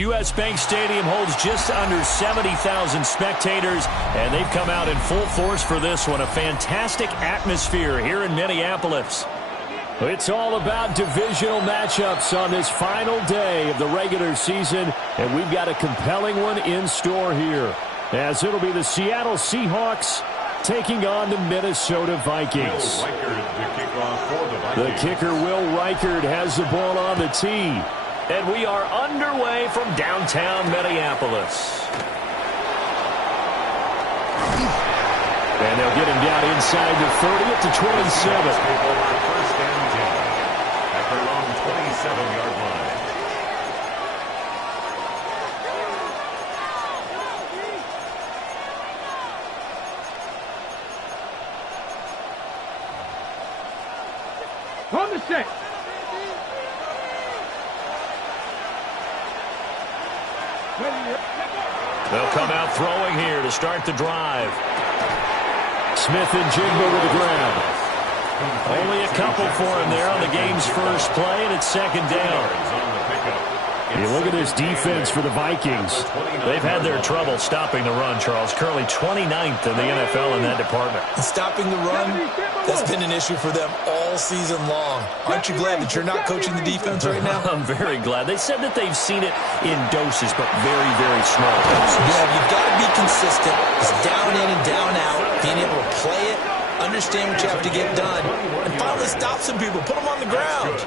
U.S. Bank Stadium holds just under 70,000 spectators, and they've come out in full force for this one. A fantastic atmosphere here in Minneapolis. It's all about divisional matchups on this final day of the regular season, and we've got a compelling one in store here, as it'll be the Seattle Seahawks taking on the Minnesota Vikings. The kicker, Will Reichard, has the ball on the tee. And we are underway from downtown Minneapolis. And they'll get him down inside the 30 at the 27. First down 10 at their own 27-yard line. On the set. They'll come out throwing here to start the drive. Smith and Jigba with the grab. Only a couple for him there on the game's first play, and it's second down. You look at this defense for the Vikings. They've had their trouble stopping the run, Charles. Currently 29th in the NFL in that department. Stopping the run, that's been an issue for them all season long. Aren't you glad that you're not coaching the defense right now? I'm very glad. They said that they've seen it in doses, but very, very small doses. Yeah, you've got to be consistent. It's down in and down out. Being able to play it, understand what you have to get done, and finally stop some people, put them on the ground.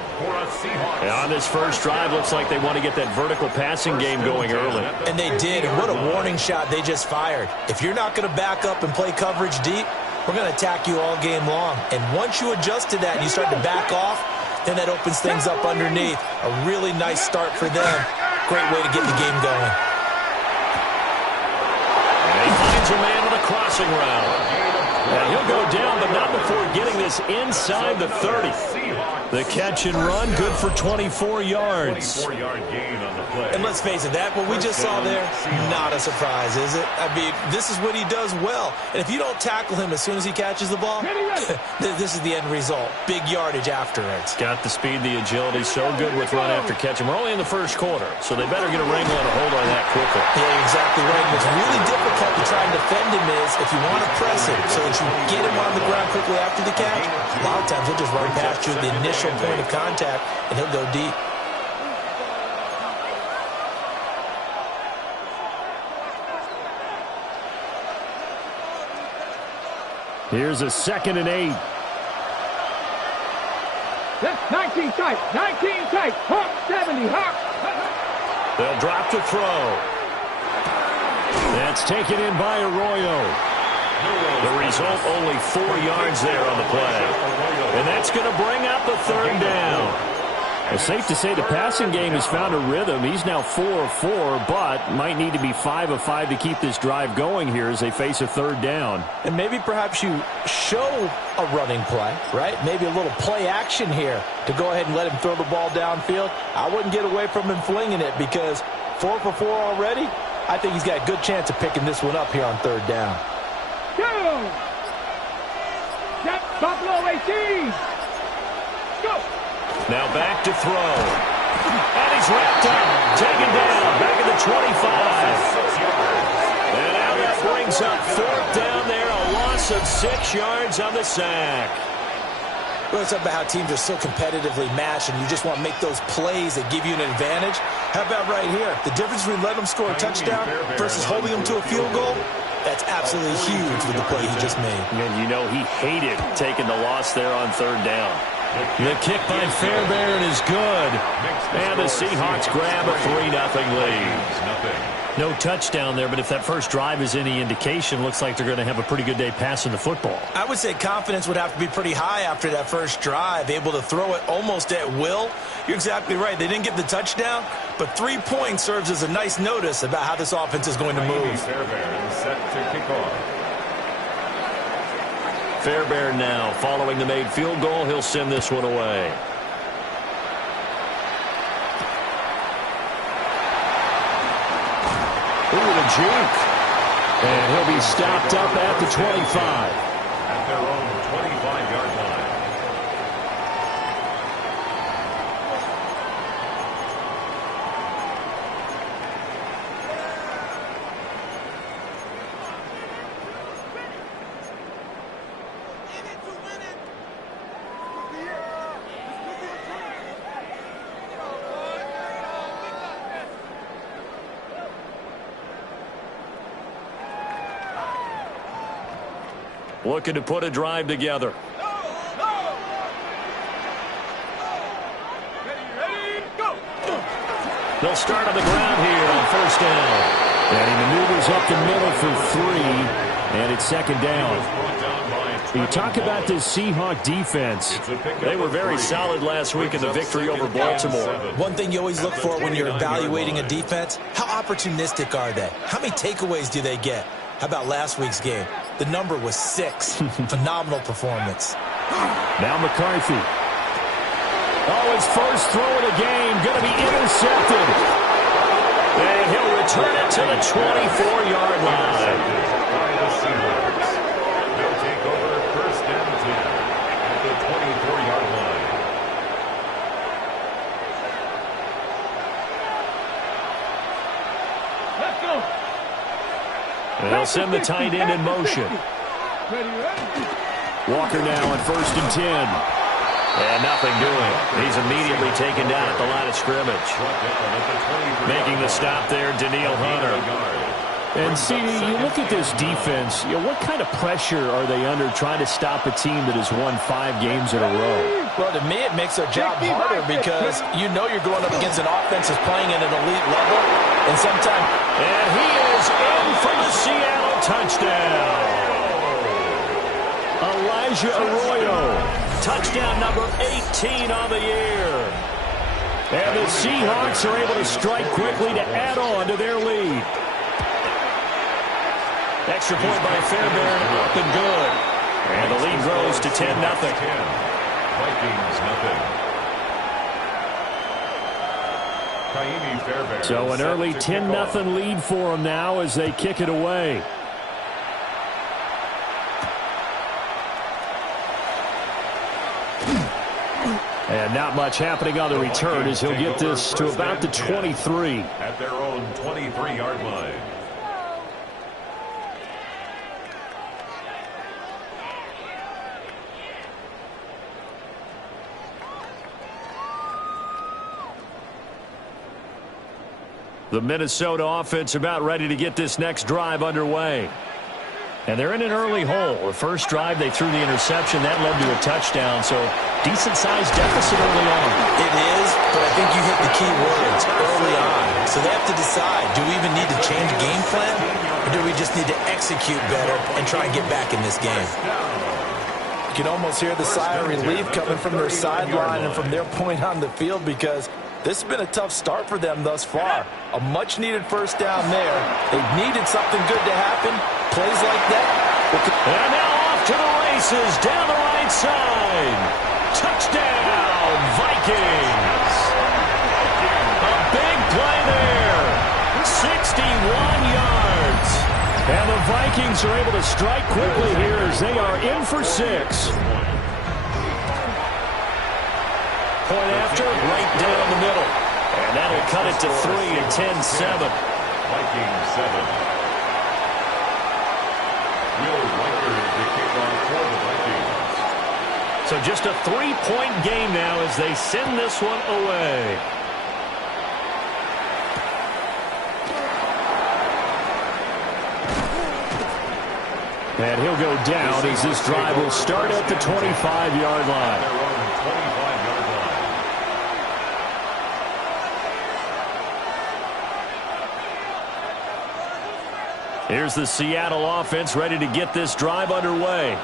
Yeah, on this first drive, looks like they want to get that vertical passing game going early. And they did, and what a warning shot they just fired. If you're not going to back up and play coverage deep, we're going to attack you all game long. And once you adjust to that and you start to back off, then that opens things up underneath. A really nice start for them. Great way to get the game going. And he finds a man with a crossing route. And he'll go down, but not before getting this inside the 30. The catch and run, good for 24 yards. 24-yard gain on the play. And let's face it, that what we just saw there, not a surprise, is it? I mean, this is what he does well. And if you don't tackle him as soon as he catches the ball, this is the end result. Big yardage afterwards. Got the speed, the agility, so good with run after catch. And we're only in the first quarter, so they better get a wrangle and a hold on that quickly. Yeah, you're exactly right. What's really difficult to try and defend him is if you want to press him so that you get him on the ground quickly after the catch, a lot of times he'll just run past you at the initial point of contact, and he'll go deep. Here's a 2nd and 8. That's 19 tight. 19 tight. Hawk 70. Hawk. They'll drop to throw. That's taken in by Arroyo. The result, only 4 yards there on the play. And that's going to bring up the third down. It's safe to say the passing game has found a rhythm. He's now 4 of 4, but might need to be 5 of 5 to keep this drive going here as they face a third down. And maybe perhaps you show a running play, right? Maybe a little play action here to go ahead and let him throw the ball downfield. I wouldn't get away from him flinging it because 4 for 4 already. I think he's got a good chance of picking this one up here on third down. Go! Step Buffalo 18! Go! Now back to throw. And he's wrapped up. Taken down. Back at the 25. And now that brings up fourth down there. A loss of 6 yards on the sack. Well, it's about how teams are so competitively matched, and you just want to make those plays that give you an advantage. How about right here? The difference between letting them score a touchdown versus holding them to a field goal, that's absolutely huge with the play he just made. And you know he hated taking the loss there on third down. The kick by Fairbairn is good. And the Seahawks grab a 3-0 lead. No touchdown there, but if that first drive is any indication, looks like they're going to have a pretty good day passing the football. I would say confidence would have to be pretty high after that first drive, able to throw it almost at will. You're exactly right. They didn't get the touchdown, but 3 points serves as a nice notice about how this offense is going to move. Fairbairn set to kick off. Fairbairn now, following the made field goal, he'll send this one away. Ooh, the juke. And he'll be stopped up at the 25. At their own 25-yard line. looking to put a drive together. They'll start on the ground here on first down. And he maneuvers up the middle for 3, and it's second down. You talk about this Seahawk defense. They were very solid last week in the victory over Baltimore. One thing you always look for when you're evaluating a defense, how opportunistic are they? How many takeaways do they get? How about last week's game? The number was 6. Phenomenal performance. Now McCarthy. Oh, his first throw of the game going to be intercepted. And he'll return it to the 24-yard line. They'll take over first down 10 at the 24-yard line. Let's go. And they'll send the tight end in motion. Walker now on first and 10. And nothing doing. He's immediately taken down at the line of scrimmage. Making the stop there, Danielle Hunter. And, CD, you look at this defense, what kind of pressure are they under trying to stop a team that has won 5 games in a row? Well, to me, it makes their job harder because you know you're going up against an offense that's playing at an elite level. And sometimes... And he is in for the Seattle touchdown. Elijah Arroyo. Touchdown number 18 on the year. And the Seahawks are able to strike quickly to add on to their lead. Extra point by Fairbairn, up and good. And the lead grows to 10-0. Vikings nothing. So an early 10-0 lead for them now as they kick it away. And not much happening on the return as he'll get this to about the 23. At their own 23-yard line. The Minnesota offense about ready to get this next drive underway. And they're in an early hole. The first drive, they threw the interception. That led to a touchdown, so decent-sized deficit early on. It is, but I think you hit the key words early on. So they have to decide, do we even need to change game plan, or do we just need to execute better and try and get back in this game? You can almost hear the sigh of relief coming from their sideline and from their point on the field because this has been a tough start for them thus far. A much-needed first down there. They needed something good to happen. Plays like that. And now off to the races down the right side. Touchdown, Vikings. A big play there. 61 yards. And the Vikings are able to strike quickly here as they are in for 6. Point after, right down the middle. And that'll cut it to 3 and 10-7. Vikings 7. So just a 3-point game now as they send this one away. And he'll go down as this drive will start at the 25-yard line. Here's the Seattle offense ready to get this drive underway.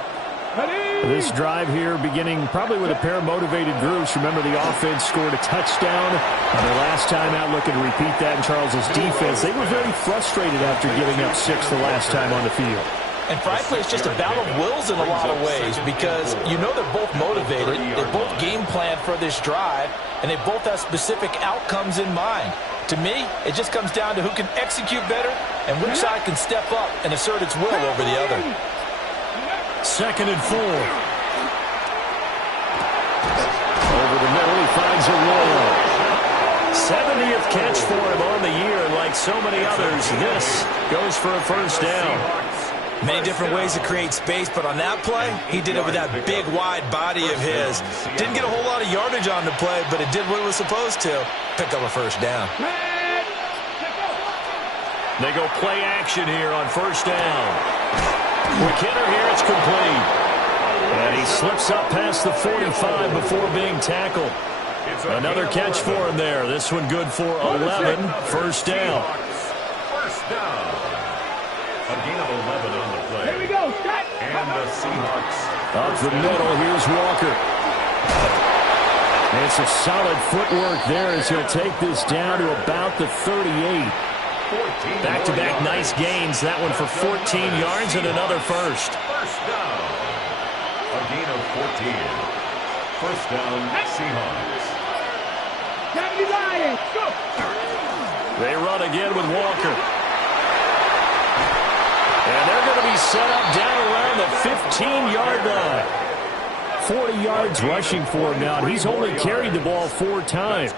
This drive here beginning probably with a pair of motivated groups. Remember, the offense scored a touchdown on their last time out, looking to repeat that in Charles's defense. They were very frustrated after giving up 6 the last time on the field. And frankly, it's just a battle of wills in a lot of ways because you know they're both motivated, they both game plan for this drive, and they both have specific outcomes in mind. To me, it just comes down to who can execute better and which side can step up and assert its will over the other. 2nd and 4. Over the middle, he finds a roll. 70th catch for him on the year, and like so many others, this goes for a first down. Many different ways to create space, but on that play, he did it with that big, wide body of his. Didn't get a whole lot of yardage on the play, but it did what it was supposed to. Pick up a first down. They go play action here on first down. Quick hitter here, it's complete. And he slips up past the 45 before being tackled. Another catch for him there. This one good for 11. First down. First down. A gain of 11 on the play. Here we go. Set. And the Seahawks. Up the middle, here's Walker. It's a solid footwork there as he'll take this down to about the 38. Back-to-back nice gains. That one for 14 yards and another first. First down. A gain of 14. First down, Seahawks. 70 Lions. Go. They run again with Walker. And they're going to be set up down around the 15-yard line. 40 yards rushing for him now, and he's only carried the ball 4 times.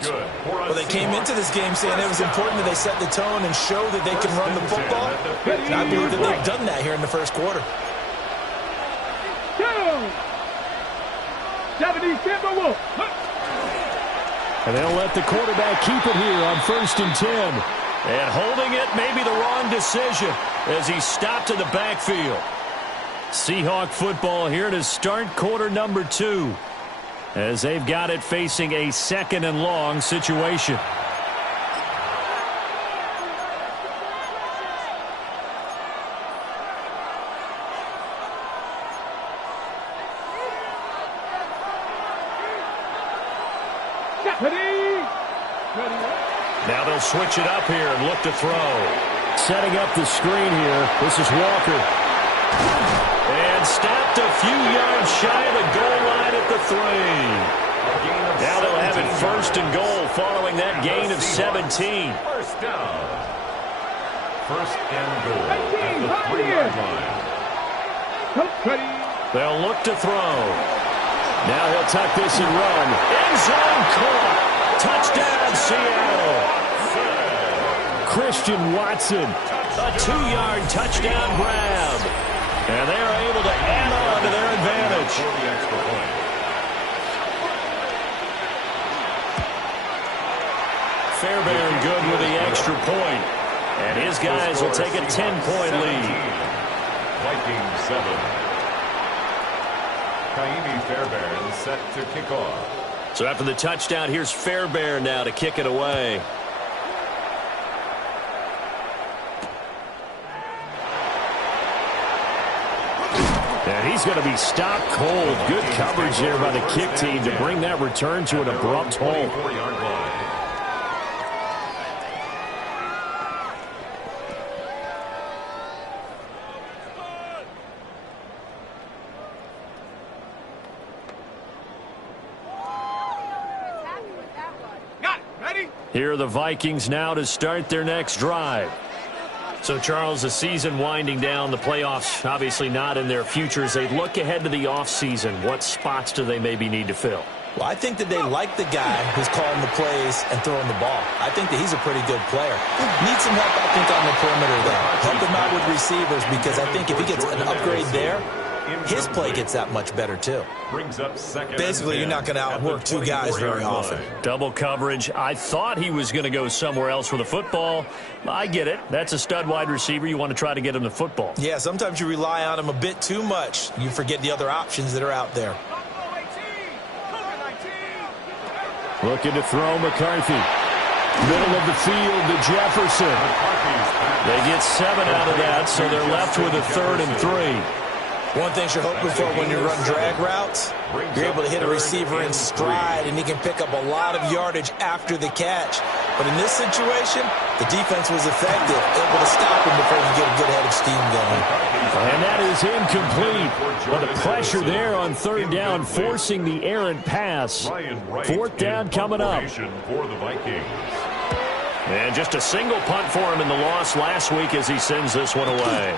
Well, they came into this game saying it was important that they set the tone and show that they can run the football. And I believe that they've done that here in the first quarter. 70 Timberwolves. And they'll let the quarterback keep it here on 1st and 10. And holding it may be the wrong decision as he stopped in the backfield. Seahawk football here to start quarter number 2 as they've got it facing a 2nd and long situation. Now they'll switch it up here and look to throw. Setting up the screen here. This is Walker. And stopped a few yards shy of the goal line at the 3. Now they'll have it 1st and goal following that gain of 17. First down. 1st and goal at the 3-yard line. They'll look to throw. Now he'll tuck this and run. End zone caught. Touchdown, Seattle. Christian Watson. A 2-yard touchdown grab. And they are able to add on to their advantage. Fairbairn good with the extra point. And his guys will take a 10-point lead. Vikings 7. Kaimi Fairbairn set to kick off. So after the touchdown, here's Fairbairn now to kick it away. And he's going to be stopped cold. Good coverage there by the kick team to bring that return to an abrupt halt. Here are the Vikings now to start their next drive. So, Charles, the season winding down, the playoffs obviously not in their future. As they look ahead to the offseason, what spots do they maybe need to fill? Well, I think that they like the guy who's calling the plays and throwing the ball. I think that he's a pretty good player. Needs some help, I think, on the perimeter, though. Help him out with receivers because I think if he gets an upgrade there, his play gets that much better, too. Basically, you're not going to outwork 2 guys very often. Double coverage. I thought he was going to go somewhere else with the football. I get it. That's a stud wide receiver. You want to try to get him the football. Yeah, sometimes you rely on him a bit too much. You forget the other options that are out there. Looking to throw McCarthy. Middle of the field to Jefferson. They get 7 out of that, so they're left with a 3rd and 3. One thing you're hoping for when you run drag routes, you're able to hit a receiver in stride, and he can pick up a lot of yardage after the catch. But in this situation, the defense was effective, able to stop him before you get a good head of steam going. And that is incomplete. But the pressure there on 3rd down, forcing the errant pass. 4th down coming up. And just a single punt for him in the loss last week as he sends this one away.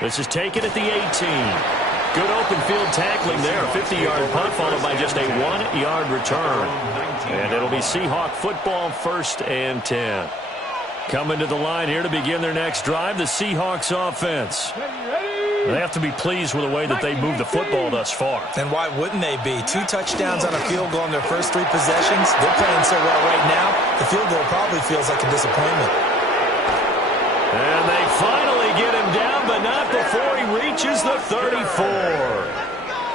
This is taken at the 18. Good open field tackling there. A 50-yard punt followed by just a 1-yard return. And it'll be Seahawk football 1st and 10. Coming to the line here to begin their next drive, the Seahawks offense. They have to be pleased with the way that they moved the football thus far. And why wouldn't they be? 2 touchdowns on a field goal in their first 3 possessions. They're playing so well right now, the field goal probably feels like a disappointment. And they finally get him down, but not before he reaches the 34.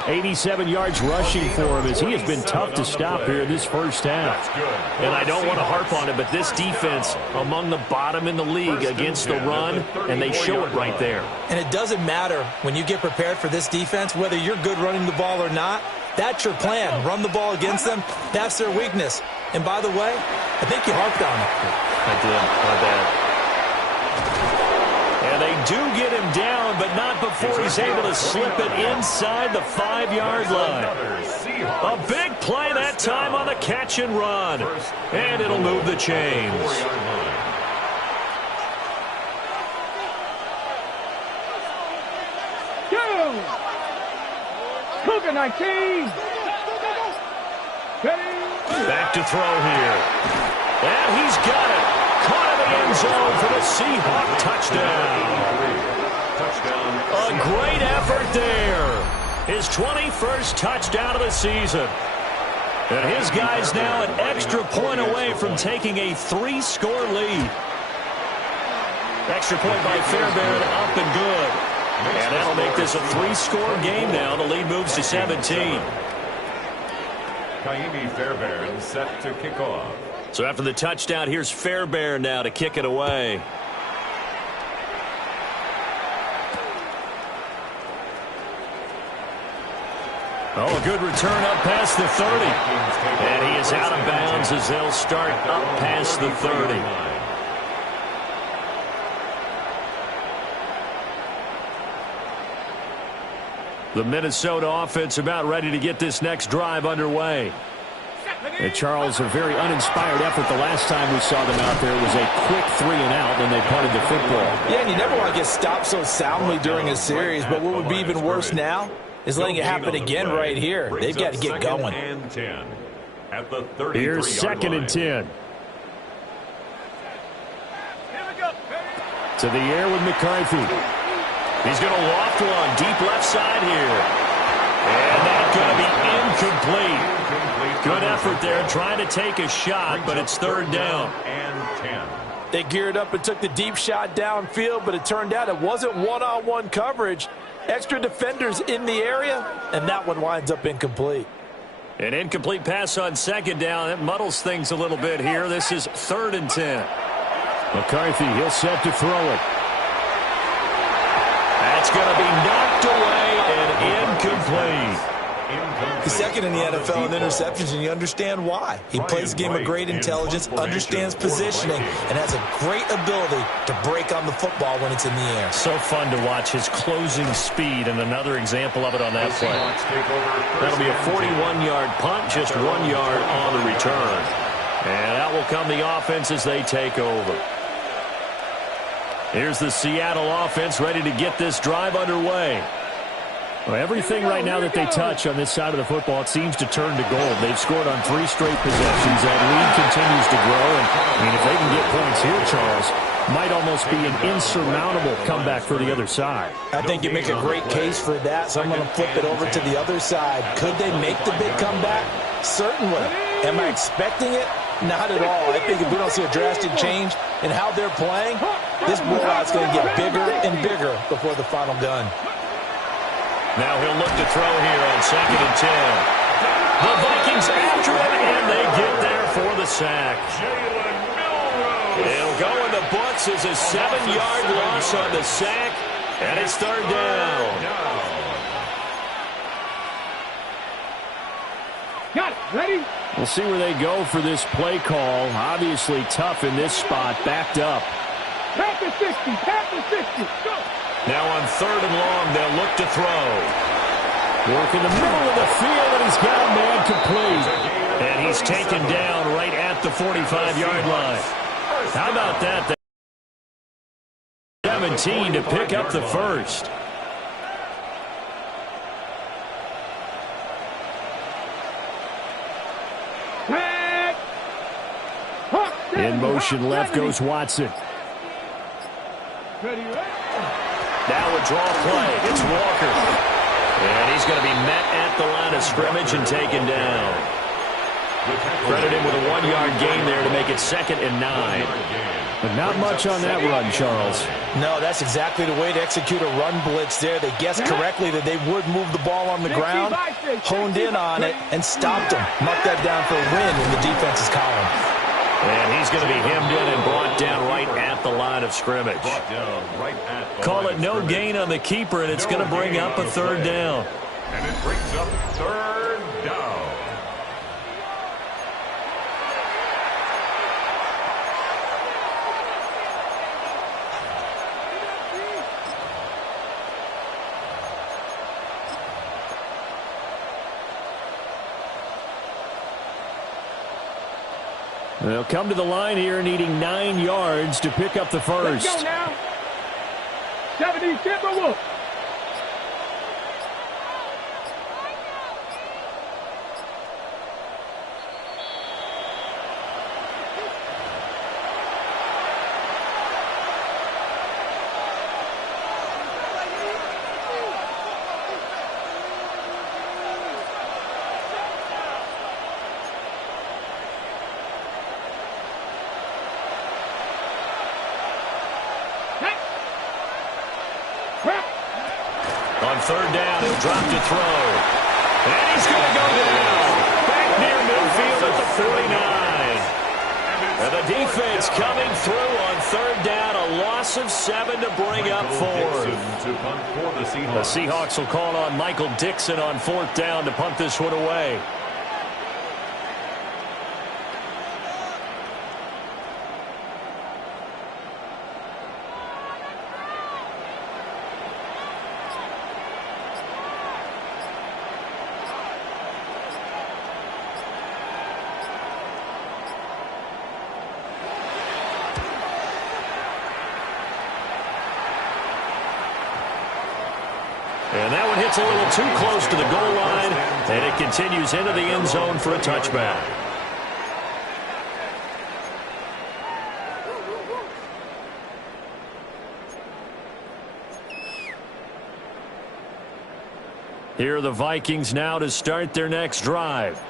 87 yards rushing for him as he has been tough to stop here in this first half. And I don't want to harp on it, but this defense among the bottom in the league against the run, and they show it right there. And it doesn't matter when you get prepared for this defense, whether you're good running the ball or not. That's your plan. Run the ball against them. That's their weakness. And by the way, I think you harped on it. I did. My bad. And they do get him down, but not before he's able to slip it inside the 5-yard line. A big play that time on the catch and run. And it'll move the chains. Cougar 19. Back to throw here. And he's got it. Caught in the end zone for the Seahawk touchdown. A great effort there. His 21st touchdown of the season. And his guy's now an extra point away from taking a 3-score lead. Extra point by Fairbairn, up and good. And that'll make this a 3-score game now. The lead moves to 17. Kaimi Fairbairn set to kick off. So after the touchdown, here's Fairbairn now to kick it away. Oh, a good return up past the 30. And he is out of bounds as they'll start up past the 30. The Minnesota offense about ready to get this next drive underway. And Charles, a very uninspired effort the last time we saw them out there. It was a quick 3-and-out, and they punted the football. Yeah, and you never want to get stopped so soundly during a series, but what would be even worse now is letting it happen again right here. They've got to get going. Here's 2nd and 10. To the air with McCarthy. He's going to loft one deep left side here. And that's going to be incomplete. Good effort there trying to take a shot, but it's 3rd down. They geared up and took the deep shot downfield, but it turned out it wasn't one-on-one coverage. Extra defenders in the area, and that one winds up incomplete. An incomplete pass on 2nd down. That muddles things a little bit here. This is 3rd and 10. McCarthy, he'll set to throw it. That's going to be knocked away and incomplete. He's 2nd in the NFL in interceptions, and you understand why. He plays a game of great intelligence, understands positioning, and has a great ability to break on the football when it's in the air. So fun to watch his closing speed, and another example of it on that play. That'll be a 41-yard punt, just 1 yard on the return. And out will come the offense as they take over. Here's the Seattle offense ready to get this drive underway. Well, everything right now that they touch on this side of the football, it seems to turn to gold. They've scored on 3 straight possessions. That lead continues to grow. And, I mean, if they can get points here, Charles, might almost be an insurmountable comeback for the other side. I think you make a great case for that, so I'm going to flip it over to the other side. Could they make the big comeback? Certainly. Am I expecting it? Not at all. I think if we don't see a drastic change in how they're playing, this blowout's going to get bigger and bigger before the final gun. Now he'll look to throw here on 2nd and 10. The Vikings after him, and they get there for the sack. It'll go in the books as a 7-yard loss on the sack, and it's 3rd down. Got it. Ready? We'll see where they go for this play call. Obviously tough in this spot, backed up. Tap the 60. Tap the 60. Go. Now on 3rd and long, they'll look to throw. Work in the middle of the field, and he's got a man complete. And he's taken down right at the 45-yard line. How about that? 17 to pick up the first. In motion left goes Watson. Now a draw play. It's Walker. And he's going to be met at the line of scrimmage and taken down. Credit him with a 1-yard gain there to make it 2nd and 9. But not much on that run, Charles. No, that's exactly the way to execute a run blitz there. They guessed correctly that they would move the ball on the ground, honed in on it, and stopped them. Marked that down for a win in the defense's column. And he's going to be hemmed in and brought down right at the line of scrimmage. Call it no gain on the keeper, and it's going to bring up a 3rd down. And it brings up 3rd down. They'll come to the line here needing 9 yards to pick up the first. Let's go now. 70 Timberwolves. On 3rd down, he'll drop to throw. And he's going to go down. Back near midfield at the 49. And the defense coming through on 3rd down. A loss of 7 to bring up 4th. The Seahawks will call on Michael Dixon on 4th down to punt this one away. And that one hits a little too close to the goal line, and it continues into the end zone for a touchback. Here are the Vikings now to start their next drive.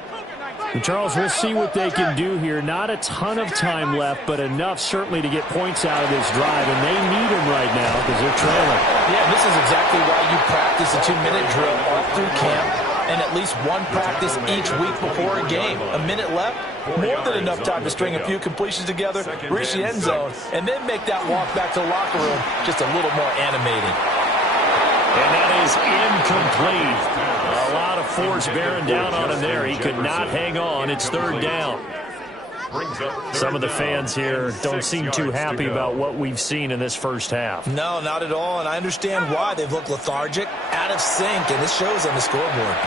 And Charles, we'll see what they can do here. Not a ton of time left, but enough certainly to get points out of this drive, and they need them right now because they're trailing. Yeah, this is exactly why you practice a 2-minute drill all through camp and at least one practice each week before a game. A minute left, more than enough time to string a few completions together, reach the end zone, and then make that walk back to the locker room just a little more animated. And that is incomplete. A lot of force bearing down on him there. He could not hang on. It's 3rd down. Some of the fans here don't seem too happy about what we've seen in this first half. No, not at all, and I understand why. They've looked lethargic, out of sync, and this shows on the scoreboard.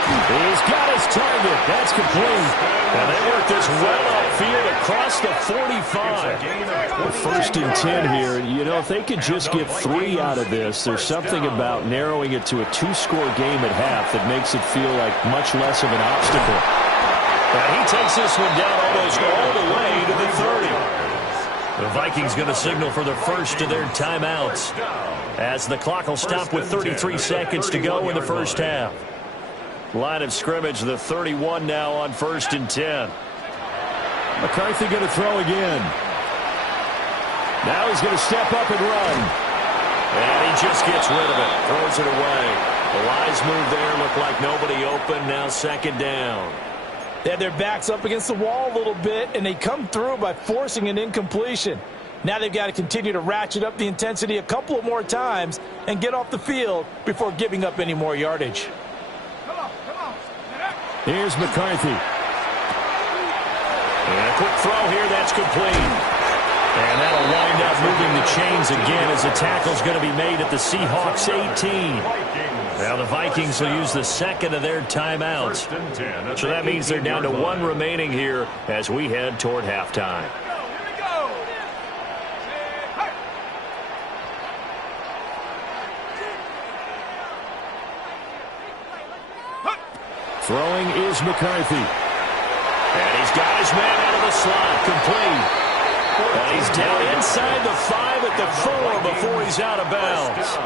He's got his target. That's complete. And they work this well upfield across the 45. The 1st and 10 here. You know, if they could just get 3 out of this, there's something about narrowing it to a 2-score game at half that makes it feel like much less of an obstacle. And he takes this one down almost all the way to the 30. The Vikings going to signal for the first of their timeouts, as the clock will stop with 33 seconds to go in the first half. Line of scrimmage, the 31 now on 1st and 10. McCarthy going to throw again. Now he's going to step up and run. And he just gets rid of it, throws it away. The wise move there, looked like nobody open, now 2nd down. They had their backs up against the wall a little bit, and they come through by forcing an incompletion. Now they've got to continue to ratchet up the intensity a couple of more times and get off the field before giving up any more yardage. Here's McCarthy. And a quick throw here, that's complete. And that'll wind up moving the chains again as the tackle's going to be made at the Seahawks 18. Now the Vikings will use the 2nd of their timeouts. So that means they're down to 1 remaining here as we head toward halftime. Throwing is McCarthy. And he's got his man out of the slot, complete. And he's down inside the 5 at the 4 before he's out of bounds.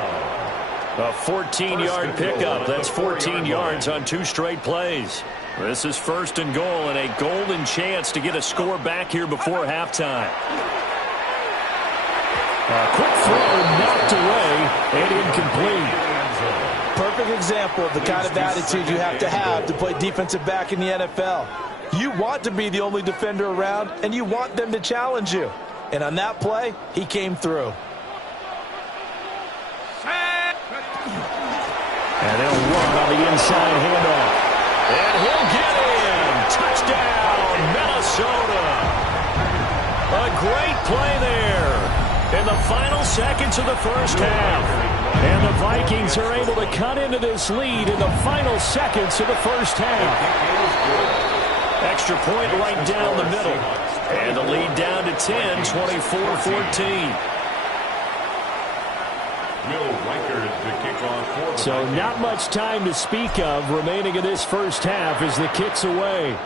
A 14-yard pickup. That's 14 yards on 2 straight plays. This is 1st and goal and a golden chance to get a score back here before halftime. A quick throw knocked away and incomplete. Perfect example of the kind of attitude you have to play defensive back in the NFL. You want to be the only defender around, and you want them to challenge you. And on that play, he came through. And they'll run on the inside handoff. And he'll get in. Touchdown, Minnesota. A great play there in the final seconds of the first half. And the Vikings are able to cut into this lead in the final seconds of the first half. Extra point right down the middle. And the lead down to 10, 24-14. So not much time to speak of remaining in this first half as the kick's away.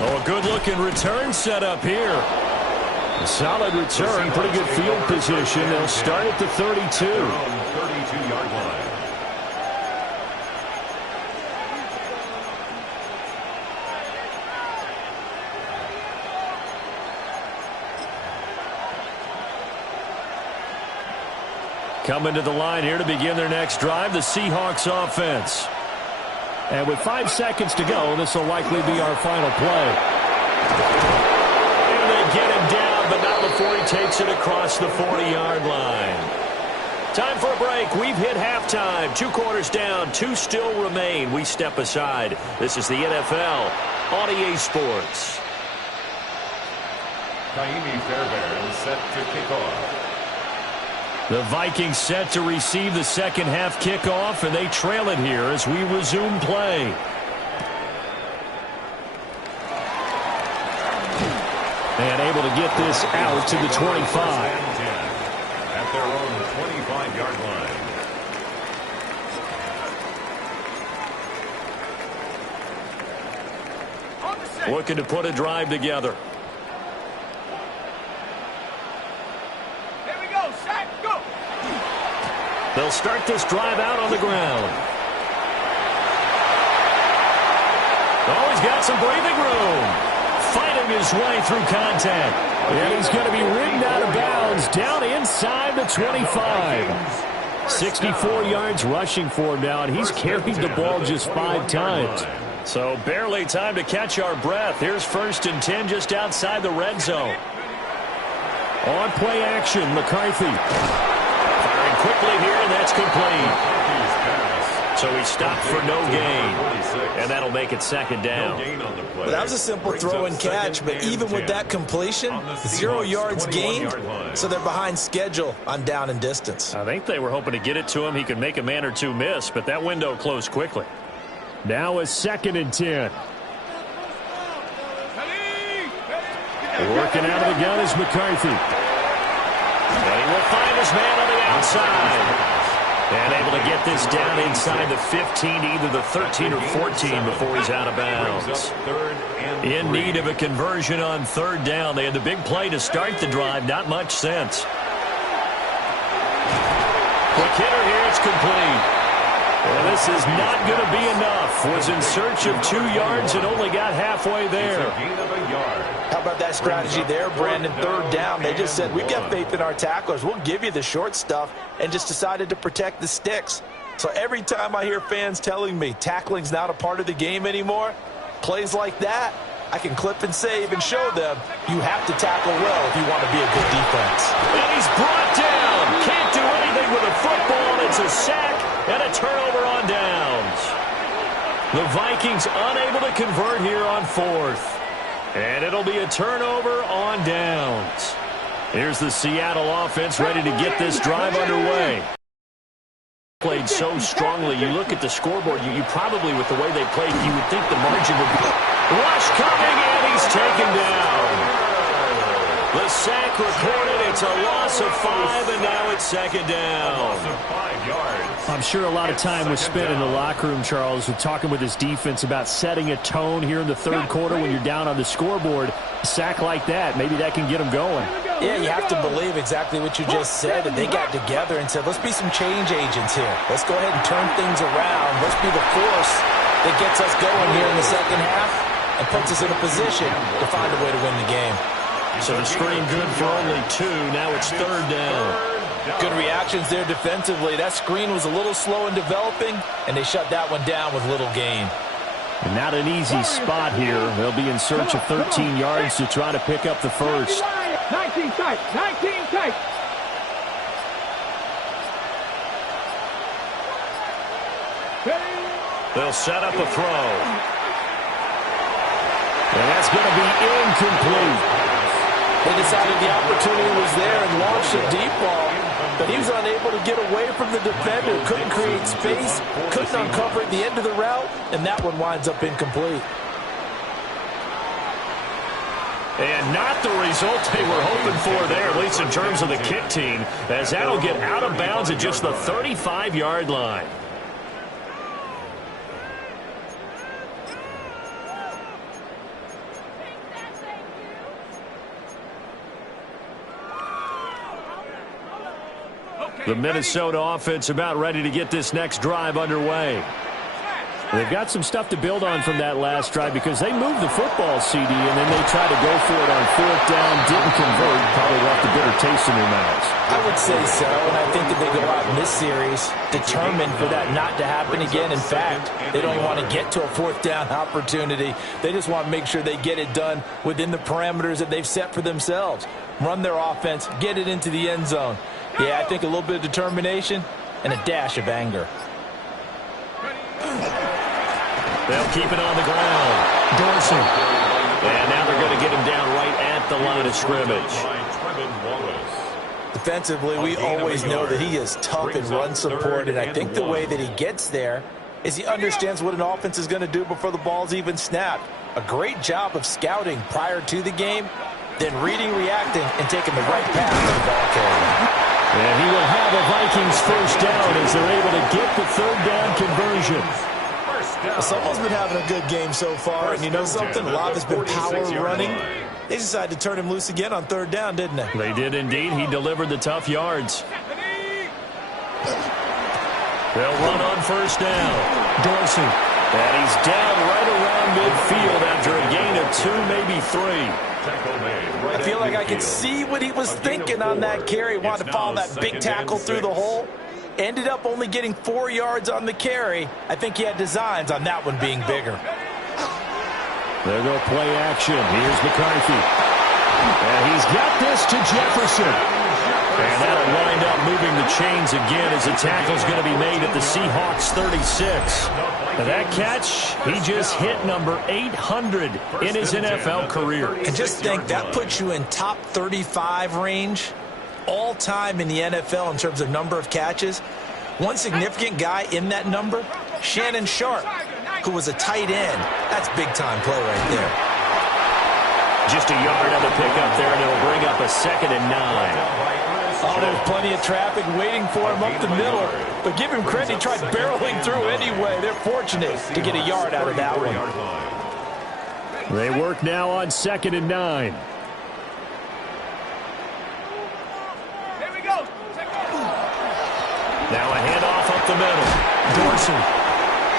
Oh, a good-looking return set up here. A solid return, pretty good field position. They'll start at the 32. 32-yard line. Coming to the line here to begin their next drive, the Seahawks offense. And with 5 seconds to go, this will likely be our final play. And they get him down, but not before he takes it across the 40-yard line. Time for a break. We've hit halftime. 2 quarters down, 2 still remain. We step aside. This is the NFL on EA Sports. Kaimi Fairbairn set to kick off. The Vikings set to receive the second half kickoff, and they trail it here as we resume play. And able to get this out to the 25. At their own 25-yard line. Looking to put a drive together. They'll start this drive out on the ground. Oh, he's got some breathing room. Fighting his way through contact. And he's going to be ridden out of bounds down inside the 25. 64 yards rushing for him now, and he's carried the ball just 5 times. So barely time to catch our breath. Here's 1st and 10 just outside the red zone. On play action, McCarthy. Quickly here, and that's complete. So he stopped for no gain, and that'll make it 2nd down. Well, that was a simple throw and catch, but even with that completion, 0 yards gained, so they're behind schedule on down and distance. I think they were hoping to get it to him. He could make a man or 2 miss, but that window closed quickly. Now a 2nd and 10. Working out of the gun is McCarthy. And he will find his man on the outside. And able to get this down inside the 15, either the 13 or 14 before he's out of bounds. In need of a conversion on 3rd down. They had the big play to start the drive. Not much sense. Quick hitter here. It's complete. Well, this is not going to be enough. Was in search of 2 yards and only got halfway there. How about that strategy there, Brandon? 3rd down. They just said, we've got faith in our tacklers. We'll give you the short stuff, and just decided to protect the sticks. So every time I hear fans telling me tackling's not a part of the game anymore, plays like that, I can clip and save and show them you have to tackle well if you want to be a good defense. And he's brought down. Can't do anything with a football. It's a sack and a turnover on downs. The Vikings unable to convert here on 4th. And it'll be a turnover on downs. Here's the Seattle offense ready to get this drive underway. Played so strongly. You look at the scoreboard, you probably, with the way they played, you would think the margin would be. Rush coming, and he's taken down. The sack recorded. It's a loss of 5, and now it's 2nd down. A loss of 5 yards. I'm sure a lot of time was spent in the locker room, Charles, with talking with his defense about setting a tone here in the 3rd quarter when you're down on the scoreboard. A sack like that, maybe that can get him going. Yeah, you have to believe exactly what you just said, that they got together and said, let's be some change agents here. Let's go ahead and turn things around. Let's be the force that gets us going here in the second half and puts us in a position to find a way to win the game. So the screen good for only 2. Now it's third down. Good reactions there defensively. That screen was a little slow in developing, and they shut that one down with little gain. Not an easy spot here. They'll be in search of 13 yards to try to pick up the first. 19 tight, 19 tight. They'll set up a throw. And that's going to be incomplete. They decided the opportunity was there and launched a deep ball, but he was unable to get away from the defender, couldn't create space, couldn't uncover at the end of the route, and that one winds up incomplete. And not the result they were hoping for there, at least in terms of the kick team, as that'll get out of bounds at just the 35-yard line. The Minnesota offense about ready to get this next drive underway. They've got some stuff to build on from that last drive because they moved the football, CD, and then they tried to go for it on fourth down, didn't convert, probably left a bitter taste in their mouths. I would say so, and I think that they go out in this series determined for that not to happen again. In fact, they don't even want to get to a fourth down opportunity. They just want to make sure they get it done within the parameters that they've set for themselves. Run their offense, get it into the end zone. Yeah, I think a little bit of determination and a dash of anger. They'll keep it on the ground. Dorsey. And now they're going to get him down right at the line of scrimmage. Defensively, we always know that he is tough in run support, and I think the way that he gets there is he understands what an offense is going to do before the ball's even snapped. A great job of scouting prior to the game, then reading, reacting, and taking the right path to the ball carrier. And he will have a Vikings first down as they're able to get the third down conversion. Someone's been having a good game so far, and you know something? A lot has been power running. They decided to turn him loose again on third down, didn't they? They did indeed. He delivered the tough yards. They'll run on first down. Dorsey. And he's down right around midfield after a gain of 2, maybe 3. I feel like I could see what he was thinking on that carry. Wanted to follow that big tackle through the hole. Ended up only getting 4 yards on the carry. I think he had designs on that one being bigger. There go play action. Here's McCarthy. And he's got this to Jefferson. And that'll wind up moving the chains again as the tackle's going to be made at the Seahawks 36. And that catch, he just hit number 800 in his NFL career. And just think, that puts you in top 35 range all time in the NFL in terms of number of catches. One significant guy in that number, Shannon Sharp, who was a tight end. That's big-time play right there. Just a yard on the pickup there, and it'll bring up a 2nd and 9. Oh, there's plenty of traffic waiting for him up the middle. But give him credit, he tried barreling through anyway. They're fortunate to get a yard out of that one. They work now on 2nd and 9. Here we go. Now a handoff up the middle. Dorsey.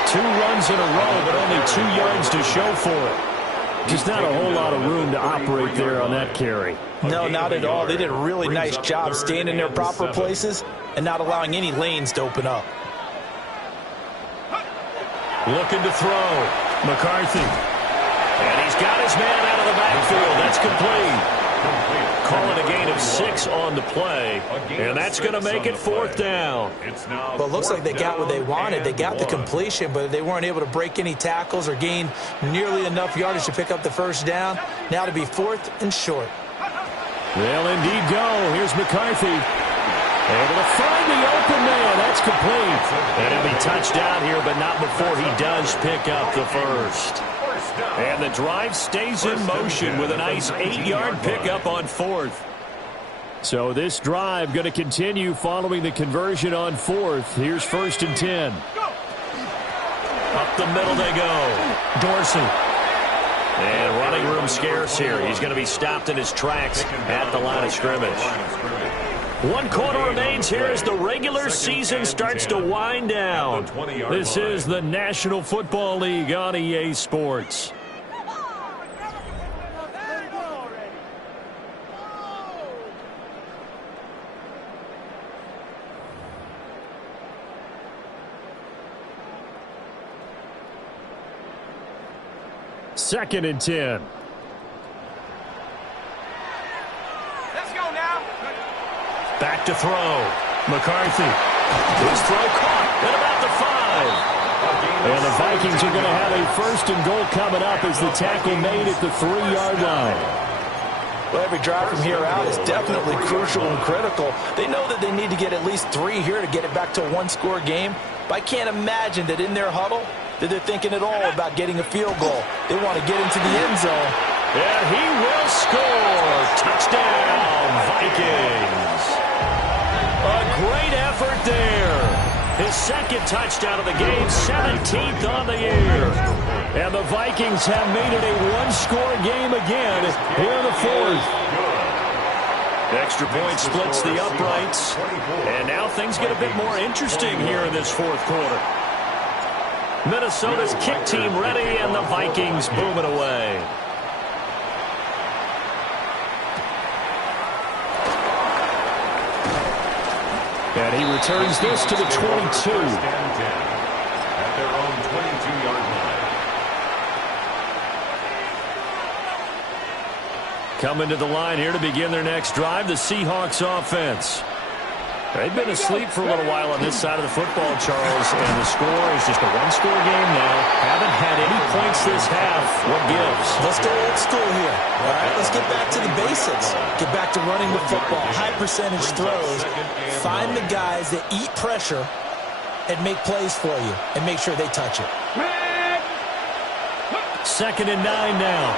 2 runs in a row, but only 2 yards to show for it. Just not a whole lot of room to operate there on that carry. No, not at all. They did a really nice job staying in their proper places and not allowing any lanes to open up. Looking to throw. McCarthy. And he's got his man out of the backfield. That's complete. Calling a gain of 6 on the play. And that's going to make it 4th down. Well, it looks like they got what they wanted. They got the completion, but they weren't able to break any tackles or gain nearly enough yardage to pick up the first down. Now to be 4th and short. They'll indeed go. Here's McCarthy. Able to find the open man. That's complete. And he'll be touched down here, but not before he does pick up the first. And the drive stays in motion with a nice 8-yard pickup on 4th. So this drive going to continue following the conversion on 4th. Here's 1st and 10. Up the middle they go. Dorsey. And running room time scarce here. He's going to be stopped in his tracks at the line of scrimmage. 1 quarter remains here as the regular season starts to wind down. This is the National Football League on EA Sports. Second and 10. Let's go now. Back to throw. McCarthy. His throw caught at about the 5. And the Vikings are going to have a first and goal coming up as the tackle made at the 3-yard line. Well, every drive from here out is definitely crucial and critical. They know that they need to get at least 3 here to get it back to a 1-score game. But I can't imagine that in their huddle that they're thinking at all about getting a field goal. They want to get into the end zone. And he will score. Touchdown, Vikings. A great effort there. His second touchdown of the game, 17th on the year. And the Vikings have made it a 1-score game again here in the 4th. Extra point splits the uprights. And now things get a bit more interesting here in this 4th quarter. Minnesota's kick team ready, and the Vikings booming away. And he returns this to the 22. At their own 22-yard line. Coming to the line here to begin their next drive, the Seahawks offense. They've been asleep for a little while on this side of the football, Charles, and the score is just a 1-score game now. Haven't had any points this half. What gives? Let's go old school here. All right, let's get back to the basics. Get back to running the football, high percentage throws. Find the guys that eat pressure and make plays for you and make sure they touch it. Second and 9 now.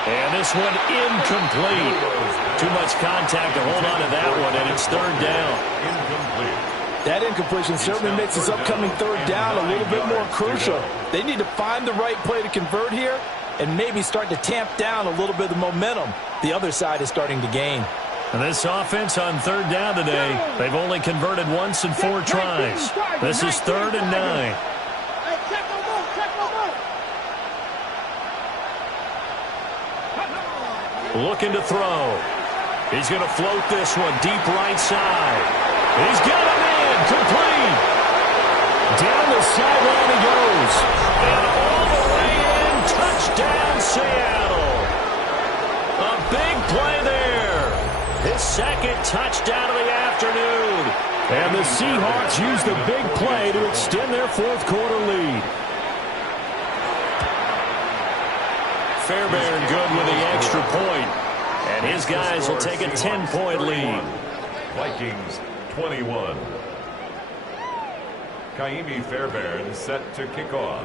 And this one incomplete. Too much contact to hold on to that one, and it's 3rd down. Incomplete. That incompletion certainly makes this upcoming 3rd down a little bit more crucial. They need to find the right play to convert here and maybe start to tamp down a little bit of the momentum the other side is starting to gain. And this offense on 3rd down today, they've only converted once in 4 tries. This is 3rd and 9. Looking to throw. He's going to float this one deep right side. He's got him in. Complete. Down the sideline he goes. And all the way in. Touchdown, Seattle. A big play there. His second touchdown of the afternoon. And the Seahawks use the big play to extend their 4th quarter lead. Fairbairn good with the extra point. And his guys will take a 10-point lead. Vikings 21. Kaimi Fairbairn set to kick off.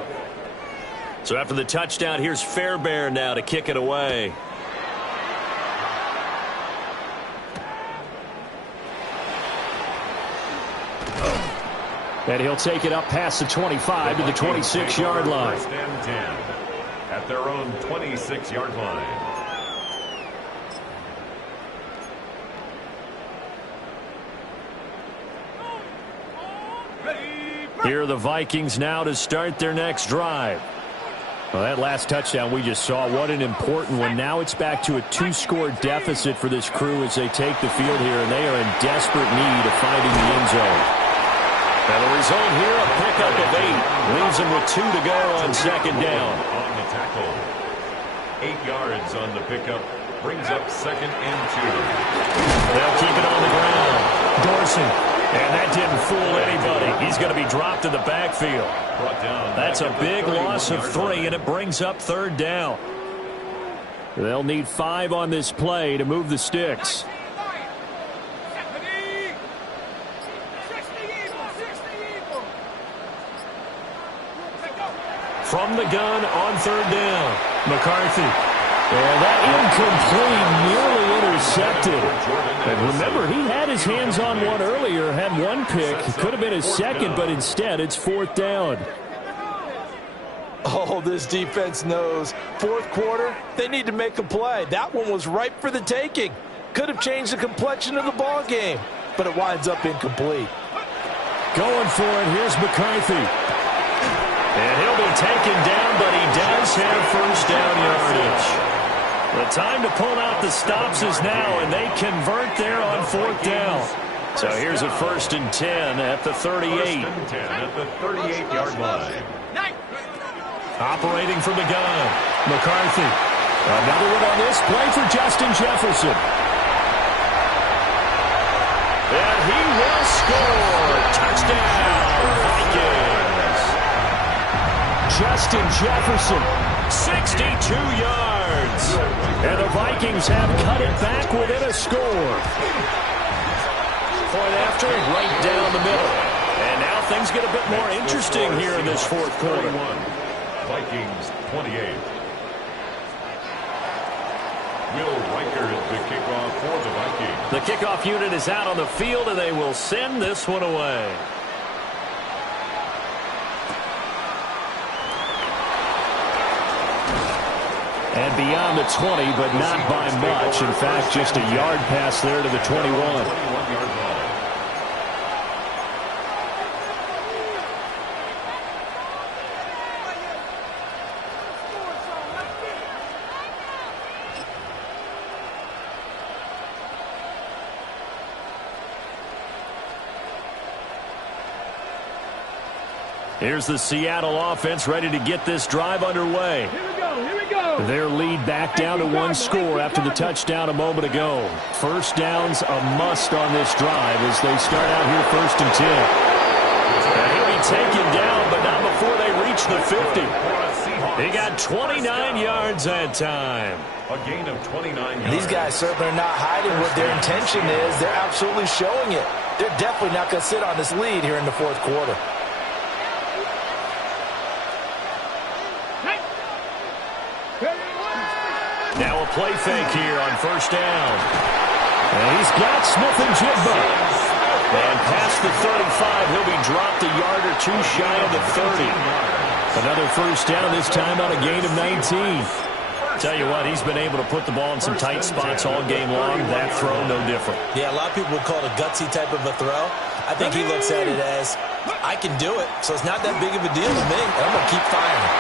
So after the touchdown, here's Fairbairn now to kick it away. And he'll take it up past the 25 to the 26-yard line. 1st and 10 at their own 26-yard line. Here are the Vikings now to start their next drive. Well, that last touchdown we just saw, what an important one. Now it's back to a 2-score deficit for this crew as they take the field here, and they are in desperate need of finding the end zone. And the result here, a pickup of 8. Leaves them with 2 to go on 2nd down. On the tackle. 8 yards on the pickup. Brings up 2nd and 2. They'll keep it on the ground. Dorsey. And that didn't fool anybody. He's going to be dropped in the backfield. That's a big loss of 3, and it brings up 3rd down. They'll need 5 on this play to move the sticks. From the gun on 3rd down. McCarthy. And that incomplete, nearly intercepted. And remember, he had his hands on one earlier, had 1 pick. It could have been his second, but instead it's 4th down. Oh, this defense knows. Fourth quarter, they need to make a play. That one was ripe for the taking. Could have changed the complexion of the ball game, but it winds up incomplete. Going for it, here's McCarthy. And he'll be taken down, but he does have first down yardage. The time to pull out the stops is now, and they convert there on fourth down. So here's a 1st and 10 at the 38. 1st and 10 at the 38-yard line. Operating from the gun, McCarthy. Another one on this play for Justin Jefferson. And he will score. Touchdown, Vikings. Justin Jefferson. 62 yards. And the Vikings have cut it back within a score. Point after, right down the middle. And now things get a bit more interesting here in this fourth quarter. Vikings 28. Will Riker the kickoff for the Vikings. The kickoff unit is out on the field, and they will send this one away. And beyond the 20, but not by much. In fact, just a yard pass there to the 21. 21-yard line. Here's the Seattle offense ready to get this drive underway. Here we go, here we go. Their lead back down to one score after the touchdown a moment ago. First down's a must on this drive as they start out here 1st and 10. And he'll be taken down, but not before they reach the 50. He got 29 yards that time. A gain of 29 yards. These guys certainly are not hiding what their intention is. They're absolutely showing it. They're definitely not going to sit on this lead here in the fourth quarter. Now a play fake here on 1st down. And he's got Smith and Jigba. And past the 35, he'll be dropped a yard or two shy of the 30. Another 1st down, this time on a gain of 19. Tell you what, he's been able to put the ball in some tight spots all game long. That throw, no different. Yeah, a lot of people would call it a gutsy type of a throw. I think he looks at it as, I can do it, so it's not that big of a deal to me, and I'm going to keep firing.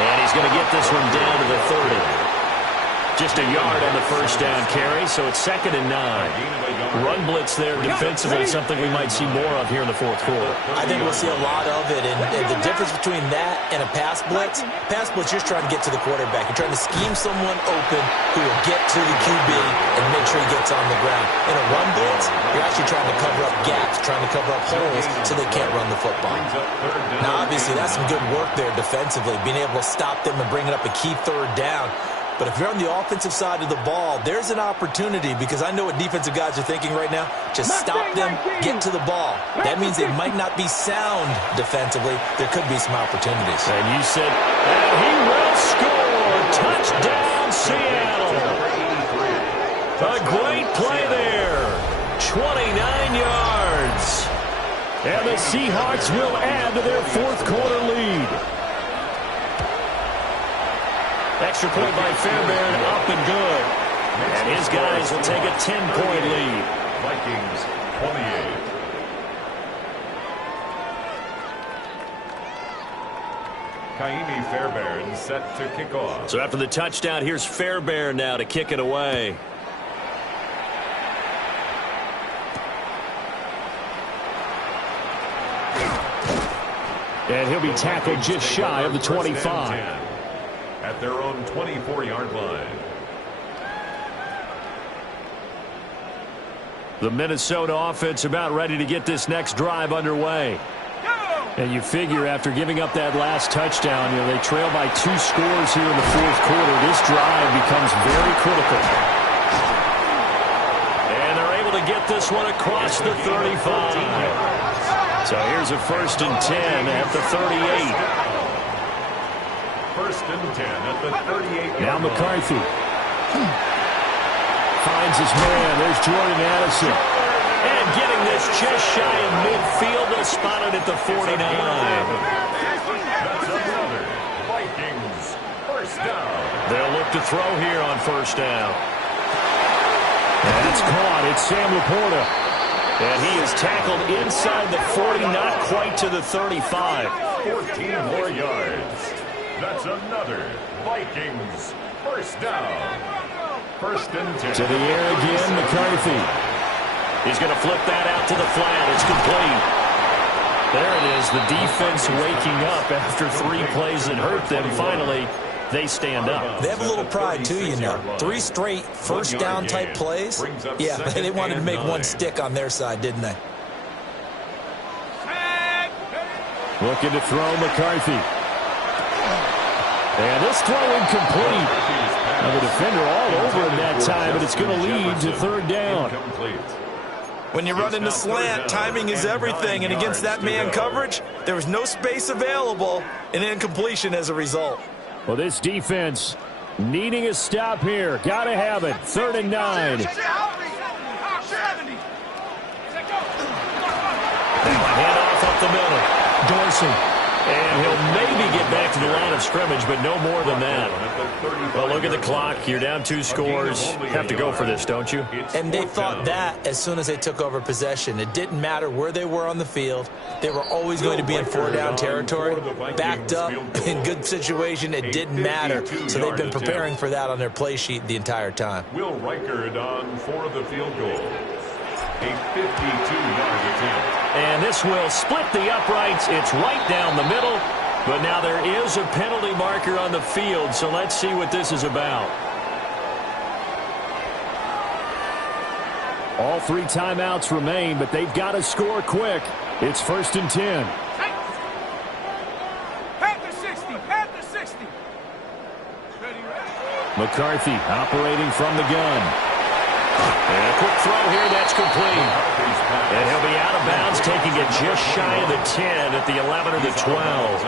And he's going to get this one down to the 30. Just a yard on the 1st down carry, so it's 2nd and 9. Run blitz there defensively, something we might see more of here in the fourth quarter. I think we'll see a lot of it, and the difference between that and a pass blitz, you're just trying to get to the quarterback. You're trying to scheme someone open who will get to the QB and make sure he gets on the ground. In a run blitz, you're actually trying to cover up gaps, trying to cover up holes so they can't run the football. Now, obviously, that's some good work there defensively, being able to stop them and bringing up a key 3rd down. But if you're on the offensive side of the ball, there's an opportunity, because I know what defensive guys are thinking right now. Just stop them, get to the ball. That means they might not be sound defensively. There could be some opportunities. And you said, and he will score. Touchdown, Seattle. A great play there. 29 yards. And the Seahawks will add to their fourth quarter lead. Extra point by Fairbairn, up and good. And his guys will take a 10-point lead. Vikings 28. Kaimi Fairbairn set to kick off. So after the touchdown, here's Fairbairn now to kick it away. And he'll be tackled just shy of the 25. At their own 24-yard line. The Minnesota offense about ready to get this next drive underway. And you figure after giving up that last touchdown, they trail by 2 scores here in the fourth quarter. This drive becomes very critical. And they're able to get this one across the 35. So here's a 1st and 10 at the 38. 1st and 10 at the 38. Now McCarthy finds his man. There's Jordan Addison. And getting this just shy of midfield. They'll spot it at the 49. That's another first down. They'll look to throw here on first down. And it's caught. It's Sam Laporta. And he is tackled inside the 40, not quite to the 35. 14 more yards. That's another Vikings first down. First and 10. To the air again, McCarthy. He's going to flip that out to the flat. It's complete. There it is, the defense waking up after 3 plays that hurt them. Finally, they stand up. They have a little pride, too, you know. 3 straight first down type plays. Yeah, they wanted to make one stick on their side, didn't they? Looking to throw McCarthy. And this throw incomplete. Now the defender all over him that time, but it's going to lead to third down. When you run into slant, timing is everything, and against that man coverage, there was no space available, and incompletion as a result. Well, this defense needing a stop here. Got to have it. 3rd and 9. Now a handoff up the middle. Dorsey. And he'll maybe get back to the line of scrimmage, but no more than that. Well, look at the clock. You're down 2 scores. Have to go for this, don't you? And they thought that as soon as they took over possession. It didn't matter where they were on the field. They were always going to be in 4-down territory. Backed up, in good situation, it didn't matter. So they've been preparing for that on their play sheet the entire time. Will Reichard on for the field goal. A 52-yard attempt. And this will split the uprights. It's right down the middle. But now there is a penalty marker on the field, so let's see what this is about. All 3 timeouts remain, but they've got to score quick. It's 1st and 10. Panther 60. McCarthy operating from the gun. And a quick throw here, that's complete. And he'll be out of bounds, taking it just shy of the 10 at the 11 or the 12.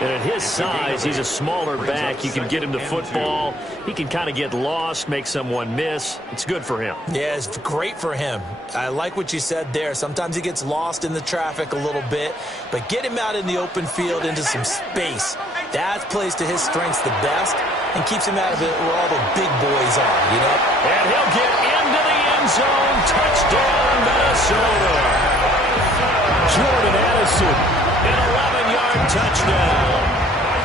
And at his size, he's a smaller back. You can get him the football. He can kind of get lost, make someone miss. It's good for him. Yeah, it's great for him. I like what you said there. Sometimes he gets lost in the traffic a little bit, but get him out in the open field into some space. That plays to his strengths the best and keeps him out of it where all the big boys are, you know? And he'll get into the end zone. Touchdown, Minnesota. Jordan Addison, an 11-yard touchdown.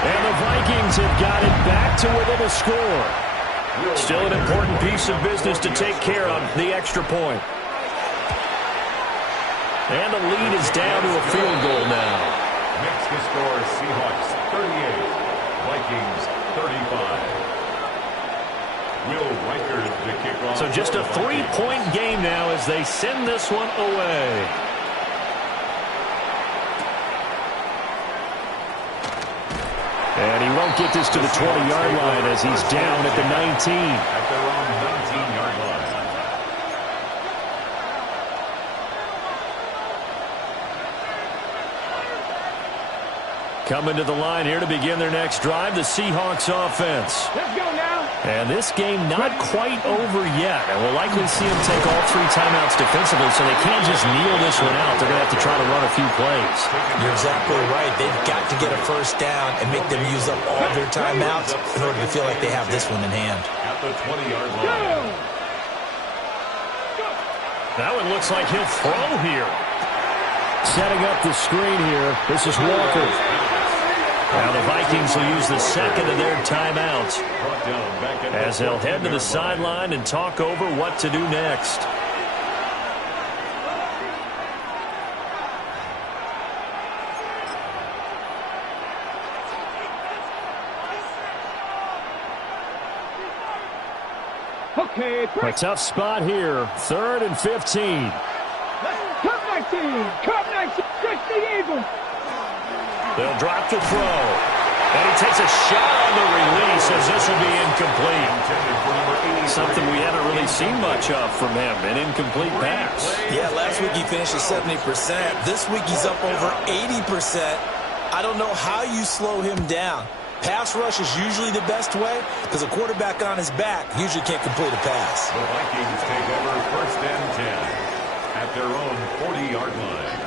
And the Vikings have got it back to within a score. Still an important piece of business to take care of, the extra point. And the lead is down to a field goal now. Next to score, Seahawks 38, Vikings 35. Will Reichard to kick off. So just a 3-point game now as they send this one away. And he won't get this to the 20-yard line as he's down at the 19. At their own 19-yard line. Coming to the line here to begin their next drive, the Seahawks offense. Let's go now. And this game not quite over yet. And we'll likely see them take all 3 timeouts defensively, so they can't just kneel this one out. They're going to have to try to run a few plays. You're exactly right. They've got to get a first down and make them use up all their timeouts in order to feel like they have this one in hand. At the 20-yard line. That one looks like he'll throw here. Setting up the screen here. This is Walker. Now the Vikings will use the second of their timeouts as they'll head to the sideline and talk over what to do next. Okay, A tough spot here. 3rd and 15. Come 19. Come 19. Stretch the eagle. They'll drop the throw. And he takes a shot on the release as this will be incomplete. Something we haven't really seen much of from him, an incomplete pass. Yeah, last week he finished at 70%. This week he's up over 80%. I don't know how you slow him down. Pass rush is usually the best way because a quarterback on his back usually can't complete a pass. The Vikings take over 1st and 10 at their own 40-yard line.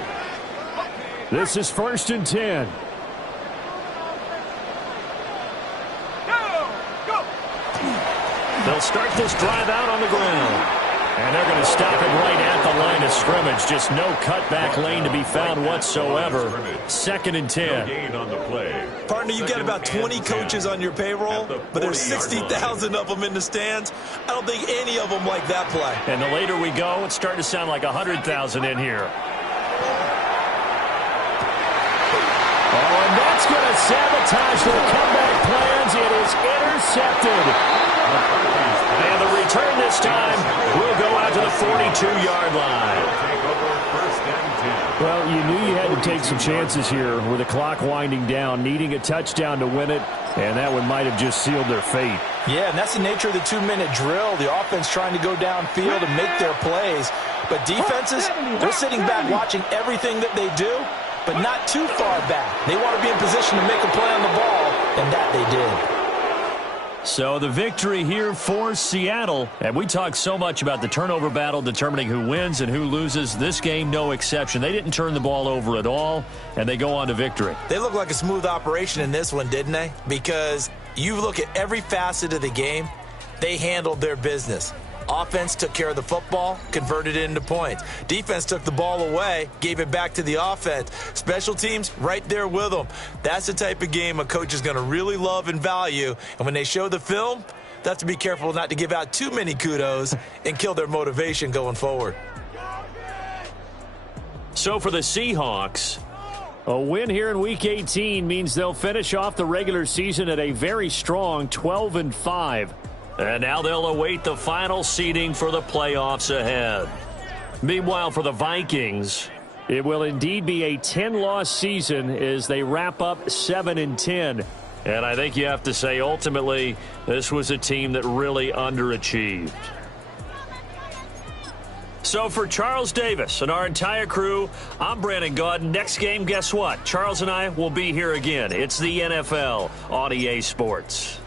This is 1st and 10. They'll start this drive out on the ground. And they're going to stop it right at the line of scrimmage. Just no cutback lane to be found whatsoever. 2nd and 10. On the play. Partner, you've got about 20 coaches on your payroll, but there's 60,000 of them in the stands. I don't think any of them like that play. And the later we go, it's starting to sound like 100,000 in here. Oh, and that's going to sabotage their comeback plans. It is intercepted. And the return this time will go out to the 42-yard line. Well, you knew you had to take some chances here with the clock winding down, needing a touchdown to win it, and that one might have just sealed their fate. Yeah, and that's the nature of the 2-minute drill. The offense trying to go downfield and make their plays. But defenses, they're sitting back watching everything that they do, but not too far back. They want to be in position to make a play on the ball, and that they did. So the victory here for Seattle. And we talk so much about the turnover battle determining who wins and who loses. This game, no exception. They didn't turn the ball over at all, and they go on to victory. They look like a smooth operation in this one, didn't they? Because you look at every facet of the game, they handled their business. Offense took care of the football, converted it into points. Defense took the ball away, gave it back to the offense. Special teams, right there with them. That's the type of game a coach is going to really love and value. And when they show the film, they have to be careful not to give out too many kudos and kill their motivation going forward. So for the Seahawks, a win here in Week 18 means they'll finish off the regular season at a very strong 12-5. and now they'll await the final seeding for the playoffs ahead. Meanwhile, for the Vikings, it will indeed be a 10-loss season as they wrap up 7-10. And I think you have to say, ultimately, this was a team that really underachieved. So for Charles Davis and our entire crew, I'm Brandon Gaudin. Next game, guess what? Charles and I will be here again. It's the NFL on EA Sports.